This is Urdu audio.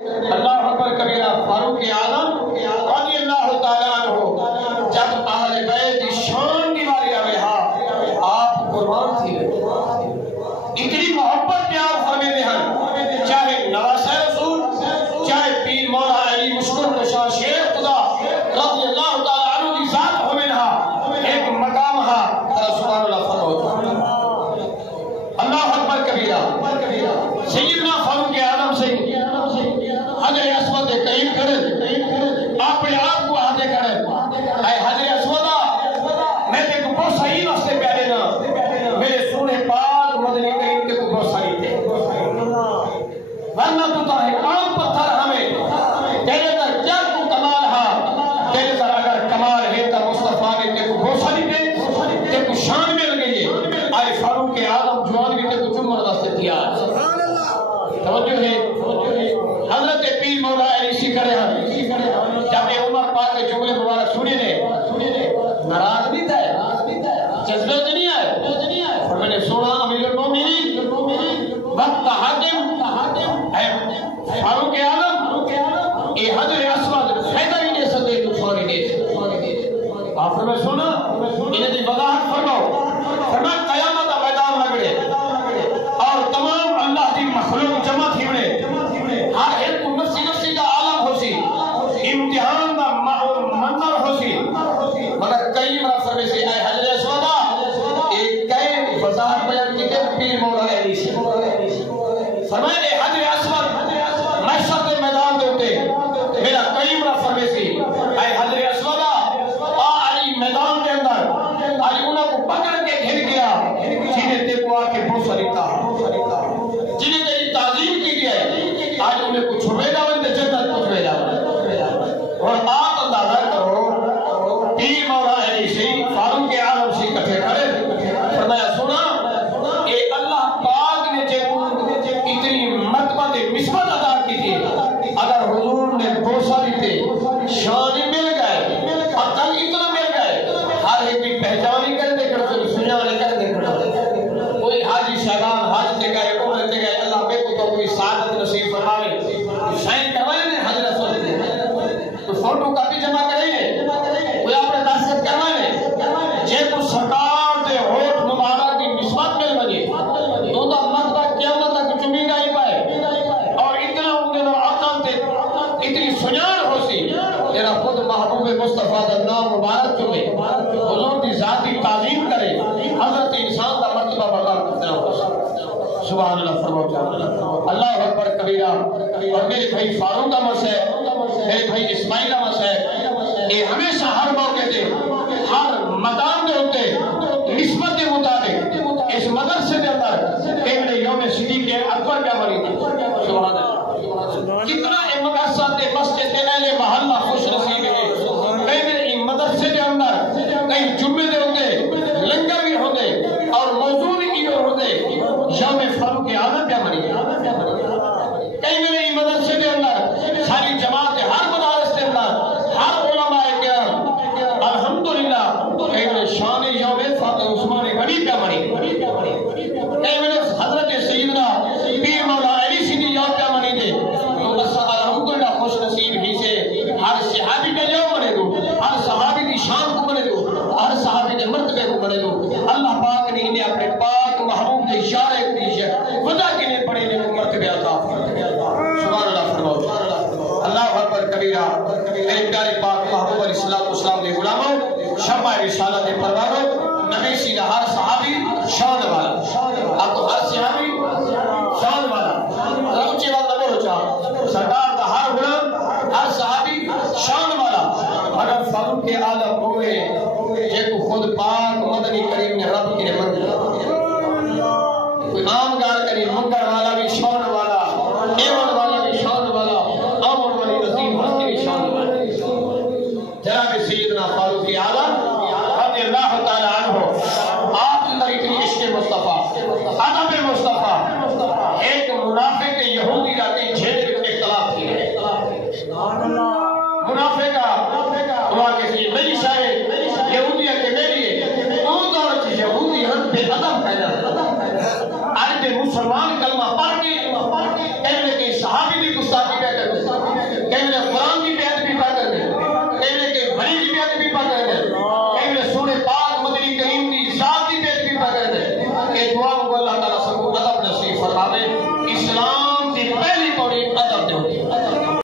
اللہ اکبر کبیرہ فاروق اعظم رضی اللہ تعالیٰ عنہ جب اہل بیت شان کی باری آئے آپ قربان تھی اتنی محبت پیار فرمیدے ہیں چاہے نواسہ رسول چاہے پیر مولا علی مشکل کشا شیخ خدا رضی اللہ تعالیٰ عنہ کی ذات ہومنہا ایک مقام ہا سبحان اللہ فرماتا اللہ اکبر کبیرہ سیدنا فاروق اعظم سے حضر اسود قریب کرے اپنے آپ کو آدھے کرے اے حضر اسودہ میں تے کو بہت صحیح واسطے پیارے نا میرے سونے پاک مدنی کریم تے کو بہت صحیح تے ورنہ تو تاہے عام پتھر ہمیں تیرے در کیا کو کمال ہا تیرے در اگر کمال ہے تا مصطفیٰ نے تے کو بہت صحیح تے کو شان مل گئی ہے آئے فاروق اعظم جوان بھی تے کو جمعہ واسطے تیار توجہ ہے حضرت پیر مولا علی سی کرے ہیں جب عمر پاک کے جملے مبارک سنی نے ناراض نہیں تھا جذبے سے نہیں آئے اور میں نے سنا امیر المومنین وقت حاکم فاروق اعظم اے حضر اسود فیدہ ہی دے سکتے نقصانی دے آپ نے سنا انہیں دی وضاحت فرماؤ فرمایا قیامت میدان لگڑے اور تمام اللہ دی مخلوق جمع تھی ہر ایک کو نفسی نفسی کا عالم ہو سی امتحان کا منظر ہو سی مگر کئی مرفر میں سے آئے حضر اسودہ ایک کئی وضاحت بیان کی کہ پیر مولا علی سے فرمائے اے حضر اسود محشر کے میدان دیتے میرا کئی مرفر میں سے آئے حضر اسودہ علی میدان کے اندر علی انہوں کو پکڑ کے گھر گیا جنہیں تے کو آکے بہت سریتا جنہیں تیری تعظیم کی گیا آج انہیں کچھ ہوئیدہ بندے جنت کچھ ہوئیدہ اور آپ اندازہ کرو پیر مولا علی سے فاروق اعظم سے کٹھے کھڑے فرمایا سنا اے اللہ پاک نے اتنی مرتبہ نسبت ادا کی تھی اگر حضور نے بوسہ بھی تھے شان مل گئے عقل اتنا مل گئے ہر ایک بھی پہچانی کرنے کرتے سنانے کرنے کرتے کوئی حاجی شہران حاج تے گئے عمر تے گئے اللہ بے کو تو کوئی سعادت نصیب فرمائے شائن کروائے نے حضرت صلی اللہ علیہ وسلم تو فوٹو کاپی جمع کریں گے کوئی آپ نے دستخط کروائے جے کو سرکار دے ہوٹ مبارک کی نسبت مل بجے تو دا مرتبہ قیامت تک چمی گا ہی پائے اور اتنا ان کے عقل تے اتنی سنان ہو سی تیرا خود محبوب مصطفیٰ دا نام مبارک چمے حضور دی ذاتی تعظیم کرے حضرت انسان دا مرتبہ بقار کتنا ہو سبحان اللہ فرماؤ اللہ اکبر کبیرہ اور میرے بھائی فاروق امس ہے میرے بھائی اسماعیل امس ہے یہ ہمیشہ ہر موقع دے ہر مقام دے ہوتے نسبت کے مطابق اس مدرسے کے اندر ایک یوم صدیق اکبر کیا بنی تھی سبحان اللہ کتنا ایک مدرسہ تے مسجد تے اہل محلہ خوش نصیب ہے کئی مدرسے کے اندر کئی جمعے دے ہوتے لنگر بھی ہوتے اور موضوع بھی ہوتے یوم فاروق اعظم کیا بنی کئی میرے مدرسے کے اندر ساری جماعت ہر مدارس کے اندر ہر علماء کرام الحمدللہ کئی میرے شان یوم فاطر عثمان غنی کیا بنی کئی میرے حضرت سیدنا پیر مولا علی سیدی یوم کیا بنی دے الحمدللہ خوش نصیب ہی سے ہر صحابی کا یوم بنے دو ہر صحابی کی شان کو بنے دو ہر صحابی کے مرتبے کو بنے دو اللہ پاک نے انہیں اپنے پاک محبوب کے اشارے کی وجہ کے لیے پڑے نے مرتبے عطا سبحان اللہ فرماؤ اللہ اکبر کبیرہ میرے پیارے پاک محبوب علیہ السلام کے غلاموں شمع رسالت پروانوں نبی سیدھا ہر صحابی شان والا اب تو ہر صحابی شان والا اونچے والا بولو چاہ سرکار